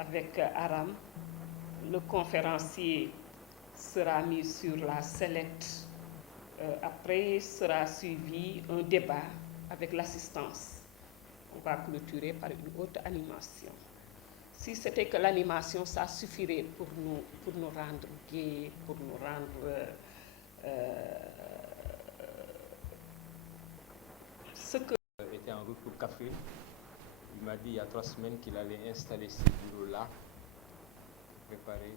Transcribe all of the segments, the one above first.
avec Aram. Le conférencier sera mis sur la sellette. Après sera suivi un débat avec l'assistance. On va clôturer par une autre animation. Si c'était que l'animation, ça suffirait pour nous rendre gais, pour nous rendre ce que... était en route pour Kaffrine. Il m'a dit il y a 3 semaines qu'il allait installer ces bureaux-là pour préparer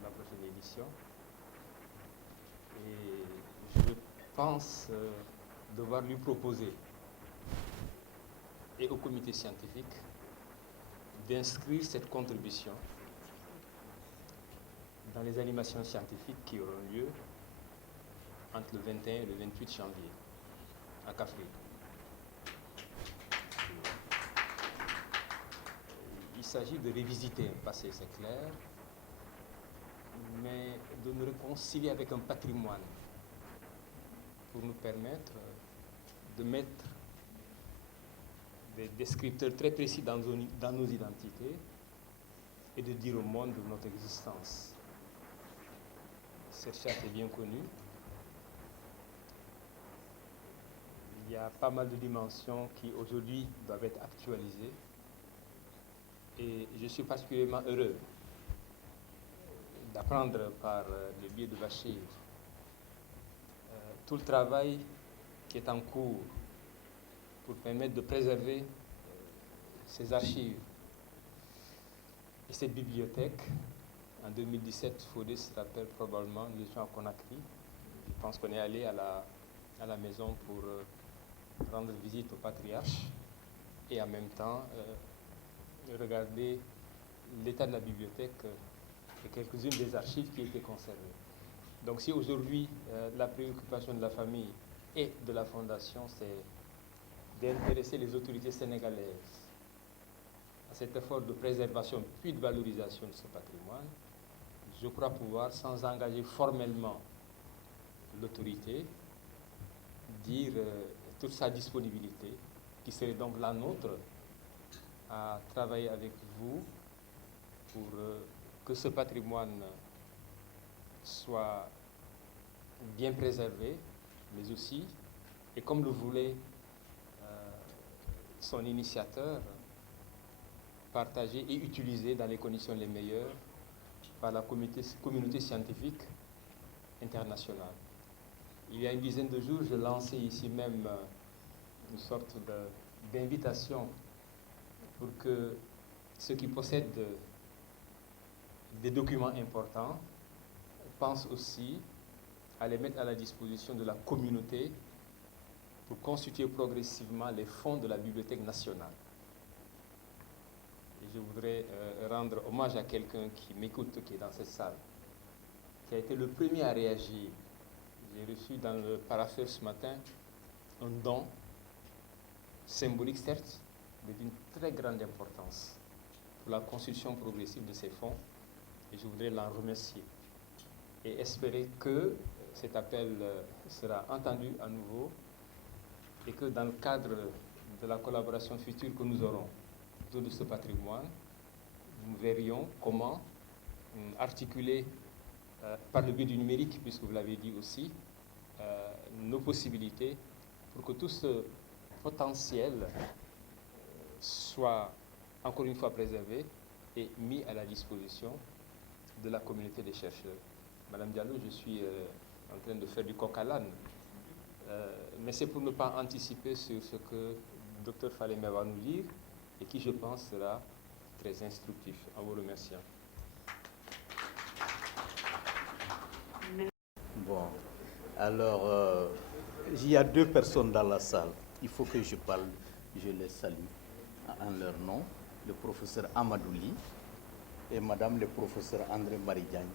la prochaine édition. Et je pense devoir lui proposer et au comité scientifique d'inscrire cette contribution dans les animations scientifiques qui auront lieu entre le 21 et le 28 janvier à Kaffrine. Il s'agit de révisiter un passé, c'est clair, mais de nous réconcilier avec un patrimoine pour nous permettre de mettre des descripteurs très précis dans nos identités et de dire au monde de notre existence. Cette charte est bien connue. Il y a pas mal de dimensions qui aujourd'hui doivent être actualisées. Et je suis particulièrement heureux d'apprendre par le biais de Bachir tout le travail qui est en cours pour permettre de préserver ces archives. Et cette bibliothèque, en 2017, Fodé se rappelle probablement, nous étions à Conakry. Je pense qu'on est allé à la maison pour rendre visite au patriarche et en même temps regarder l'état de la bibliothèque et quelques-unes des archives qui étaient conservées. Donc si aujourd'hui la préoccupation de la famille et de la Fondation, c'est d'intéresser les autorités sénégalaises à cet effort de préservation puis de valorisation de ce patrimoine, je crois pouvoir, sans engager formellement l'autorité, dire toute sa disponibilité, qui serait donc la nôtre, à travailler avec vous pour que ce patrimoine soit bien préservé, mais aussi, et comme le voulait son initiateur, partagé et utilisé dans les conditions les meilleures par la communauté scientifique internationale. Il y a une dizaine de jours, je lançais ici même une sorte d'invitation pour que ceux qui possèdent des documents importants pensent aussi à les mettre à la disposition de la communauté pour constituer progressivement les fonds de la Bibliothèque nationale. Et je voudrais rendre hommage à quelqu'un qui m'écoute, qui est dans cette salle, qui a été le premier à réagir. J'ai reçu dans le parapheur ce matin un don symbolique, certes, mais d'une très grande importance pour la constitution progressive de ces fonds. Et je voudrais l'en remercier et espérer que cet appel sera entendu à nouveau et que dans le cadre de la collaboration future que nous aurons autour de ce patrimoine, nous verrions comment articuler par le biais du numérique, puisque vous l'avez dit aussi, nos possibilités pour que tout ce potentiel soit encore une fois préservé et mis à la disposition de la communauté des chercheurs. Madame Diallo, je suis en train de faire du coq à l'âne, mais c'est pour ne pas anticiper sur ce que le docteur Falémé va nous dire et qui, je pense, sera très instructif. En vous remerciant. Bon, alors, il y a 2 personnes dans la salle. Il faut que je parle, je les salue en leur nom, le professeur Amadouli et madame le professeur André Maridiagne,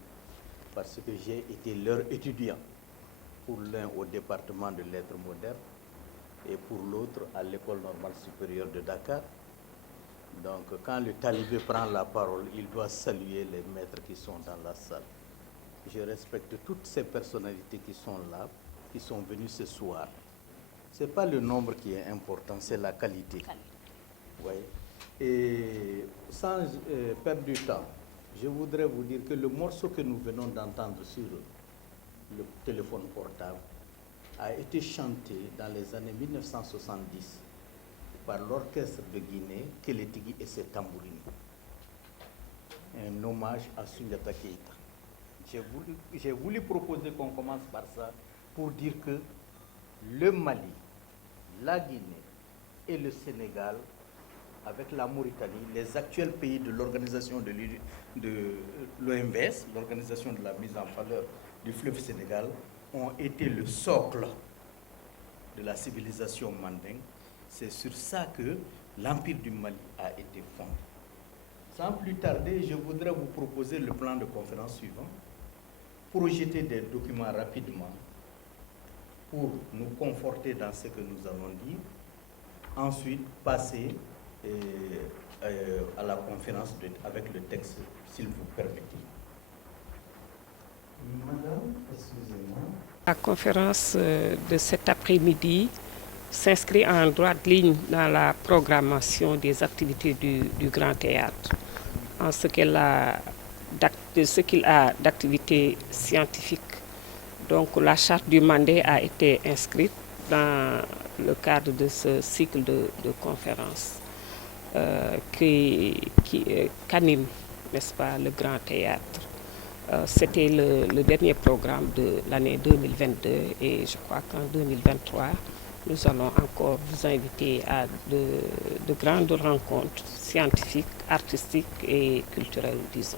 parce que j'ai été leur étudiant, pour l'un au département de lettres modernes et pour l'autre à l'école normale supérieure de Dakar. Donc quand le talibé prend la parole, il doit saluer les maîtres qui sont dans la salle. Je respecte toutes ces personnalités qui sont là, qui sont venues ce soir. Ce n'est pas le nombre qui est important, c'est la qualité. Ouais. Et sans perdre du temps, je voudrais vous dire que le morceau que nous venons d'entendre sur le téléphone portable a été chanté dans les années 1970 par l'orchestre de Guinée, Kélétigui et ses tambourines. Un hommage à Soundiata Keïta. J'ai voulu proposer qu'on commence par ça pour dire que le Mali, la Guinée et le Sénégal, avec la Mauritanie, les actuels pays de l'organisation de l'OMVS, l'organisation de la mise en valeur du fleuve Sénégal, ont été le socle de la civilisation mandingue. C'est sur ça que l'Empire du Mali a été fondé. Sans plus tarder, je voudrais vous proposer le plan de conférence suivant, projeter des documents rapidement pour nous conforter dans ce que nous allons dire, ensuite passer à la conférence avec le texte, s'il vous permettez. Madame, excusez-moi. La conférence de cet après-midi s'inscrit en droite ligne dans la programmation des activités du Grand Théâtre, en ce qu'il a d'activités scientifiques. Donc la charte du Mandé a été inscrite dans le cadre de ce cycle de conférences qu'anime, n'est-ce pas, le Grand Théâtre. C'était le dernier programme de l'année 2022 et je crois qu'en 2023, nous allons encore vous inviter à de grandes rencontres scientifiques, artistiques et culturelles, disons.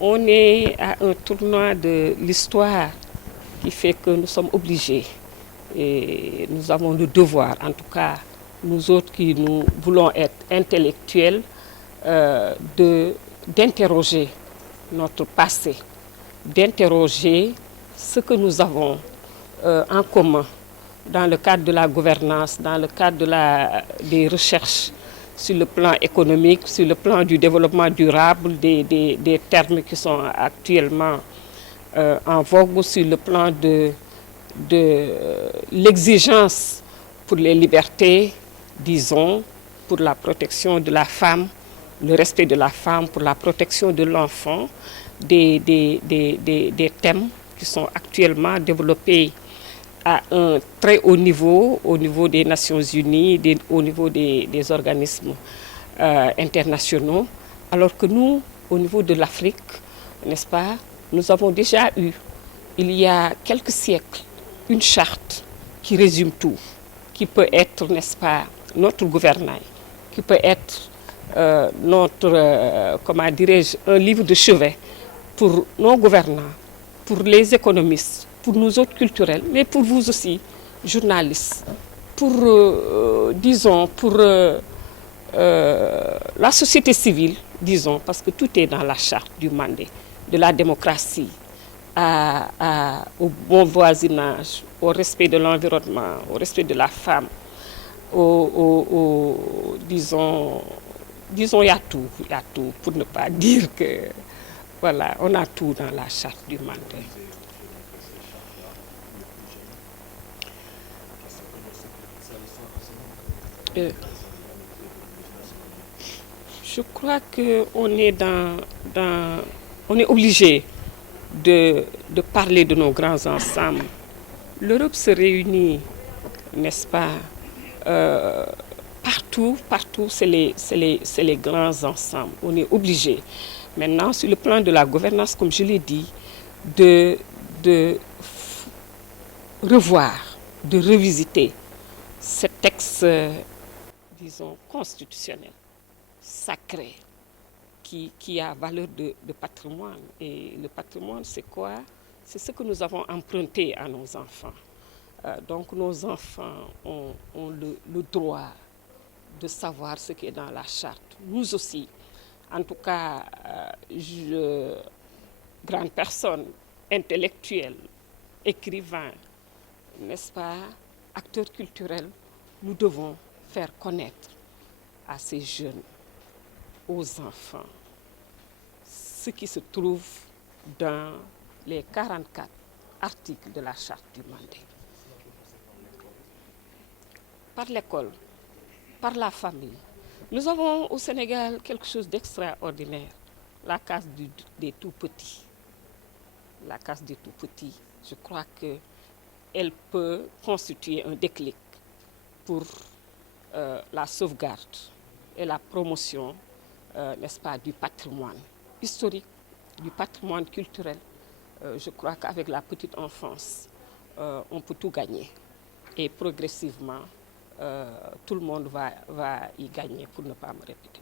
On est à un tournant de l'histoire qui fait que nous sommes obligés et nous avons le devoir, en tout cas nous autres qui nous voulons être intellectuels, d'interroger notre passé, d'interroger ce que nous avons en commun dans le cadre de la gouvernance, dans le cadre des recherches sur le plan économique, sur le plan du développement durable, des termes qui sont actuellement en vogue, sur le plan de l'exigence pour les libertés, disons, pour la protection de la femme, le respect de la femme, pour la protection de l'enfant, des thèmes qui sont actuellement développés à un très haut niveau, au niveau des Nations Unies, au niveau des organismes internationaux, alors que nous, au niveau de l'Afrique, n'est-ce pas, nous avons déjà eu, il y a quelques siècles, une charte qui résume tout, qui peut être, n'est-ce pas, notre gouvernail, qui peut être comment dirais-je, un livre de chevet pour nos gouvernants, pour les économistes, pour nous autres culturels, mais pour vous aussi, journalistes, pour, disons, pour la société civile, disons, parce que tout est dans la charte du Mandé, de la démocratie, au bon voisinage, au respect de l'environnement, au respect de la femme, disons, il y a tout, pour ne pas dire que, voilà, on a tout dans la charte du Mandé. Je crois qu'on est on est obligé de parler de nos grands ensembles. L'Europe se réunit, n'est-ce pas, partout, c'est les grands ensembles. On est obligé. Maintenant, sur le plan de la gouvernance, comme je l'ai dit, de revoir, de revisiter ce texte, disons, constitutionnel, sacré, qui a valeur de patrimoine. Et le patrimoine, c'est quoi? C'est ce que nous avons emprunté à nos enfants. Donc nos enfants ont le droit de savoir ce qui est dans la charte. Nous aussi, en tout cas, grande personne, intellectuelle, écrivain, n'est-ce pas, acteurs culturels, nous devons faire connaître à ces jeunes, aux enfants, ce qui se trouve dans les 44 articles de la charte du Mandé. Par l'école, par la famille. Nous avons au Sénégal quelque chose d'extraordinaire, la case des tout-petits. La case des tout-petits, je crois qu'elle peut constituer un déclic pour la sauvegarde et la promotion, n'est-ce pas, du patrimoine historique, du patrimoine culturel. Je crois qu'avec la petite enfance, on peut tout gagner. Et progressivement, tout le monde va y gagner, pour ne pas me répéter.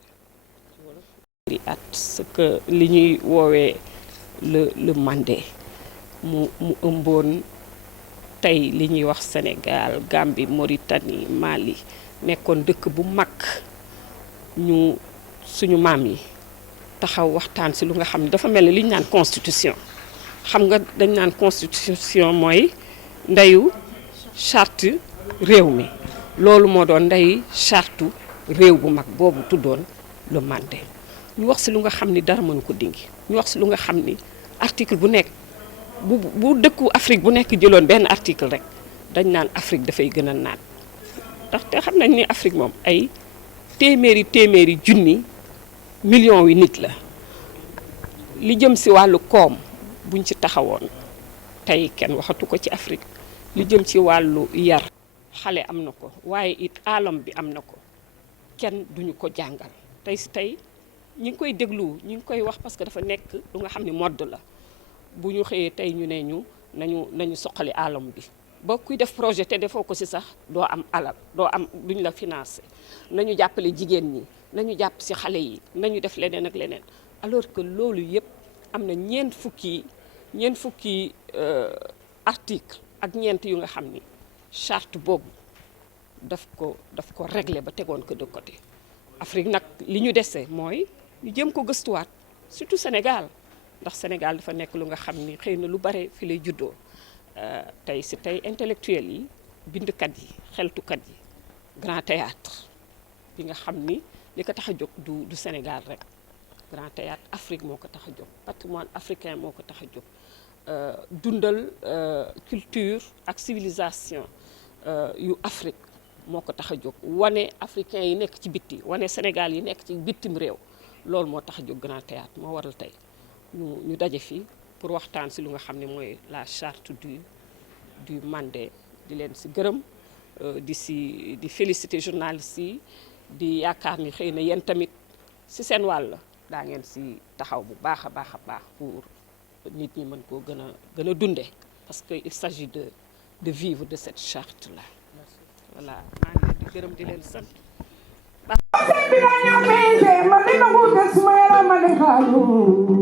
Ce que li ñuy woowee le mandé mu ëmboon tey li ñuy wax Sénégal, Gambie, Mauritanie, Mali nekkoon dëkk bu mag ñu suñu maam yi taxaw waxtaan si lu nga xam ne dafa mel ni li ñu naan constitution. xam nga dañ naan constitution mooy ndeyu charte réew mi loolu moo doon ndey charte réew bu mag boobu tuddoon le mandé ñu wax si lu nga xam ni dara mënu ko dingi ñu wax si lu nga xam ni article bu nekk bu dëkku Afrique bu nekk jëloon benn article rek dañ naan Afrique dafay gën a naat ndaxte xam nañ ni Afrique moom ay téeméeri junni millions wi nit la li jëm si wàllu koom buñ ci taxawoon tey kenn waxatu ko ci Afrique li jëm ci wàllu yar xale am na ko waaye it alam bi am na ko kenn duñu ko jàngal tey si tey ñi ngi koy déglu ñi ngi koy wax parce que dafa nekk lu nga xam ne mode la bu ñu xëyee tey ñu ne ñu nañu soqali alam bi ba kuy def projet te defoo ko si sax doo am alal duñ la financé nañu jàppale jigéen ñi nañu jàpp si xale yi nañu def leneen ak leneen alors que loolu yëpp am na ñeent fukki article ak ñeent yu nga xam ni charte boobu daf ko régler ba tegoon ko de côté. Afrique nag li ñu dese mooy ñu jëm ko gëstuwaat surtout Sénégal ndax Sénégal dafa nekk lu nga xam ni xëy na lu bare fi lay juddoo tey intellectuel yi bindkat yi xeltukat yi grand théâtre bi nga xam ni li ko tax a jóg du Sénégal rek grand théâtre Afrique moo ko tax a jóg patrimoine africain moo ko tax a jóg dundal culture ak civilisation yu Afrique moo ko tax a jóg wane africain yi nekk ci bitti wane Sénégal yi nekk ci bittim réew loolu moo tax a jóg grand théâtre moo waral tey ñu daje fii pour waxtaan si lu nga xam ne mooy la charte du mandé di leen si gërëm di féliciter journalistes yi di yaakaar ni xëy na yéen tamit si seen wàll daa ngeen si taxaw bu baax a baax pour nit ñi mën koo gën a dunde parce que il s'agit de vivre de cette charte là voilà maa ngi leen di gërëm di leen sant. Mami no gusta su mera manejado.